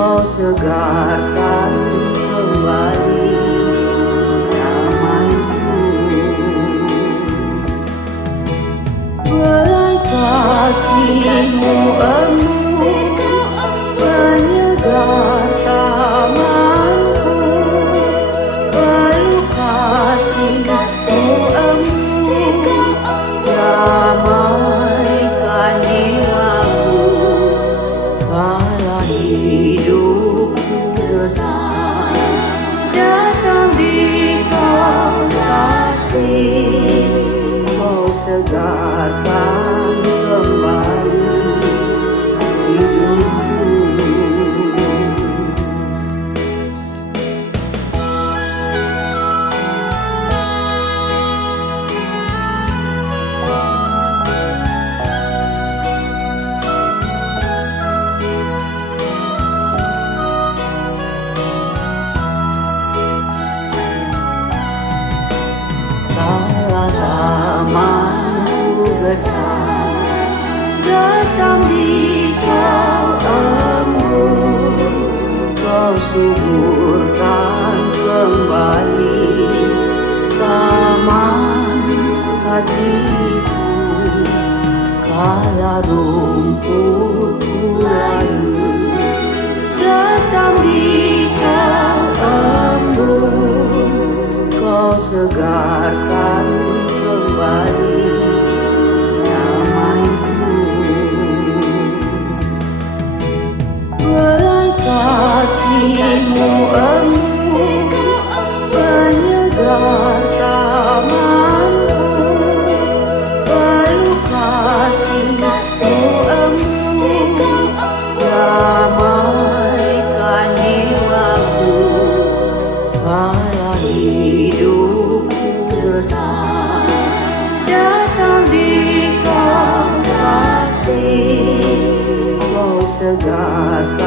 Kau segarkan kembali damaiku. Belai kasih-Mu embun penyegar tamanku. Peluk kasih-Mu embun damaikan jiwaku. Kala hidupku resah, datang di Kau kasih. Kau segarkan kembali hidupku. Kala tamanku gesah, datang di Kau embun. Kau suburkan kembali taman hatiku. Kala rumputku layu, datang di Kau embun. Kau segarkan kembali damaiku. Belai kasih-Mu embun penyegar tamanku. Peluk kasih-Mu embun damaikan jiwaku. Kala hidupku resah, datang di Kau kasih. Kau segarkan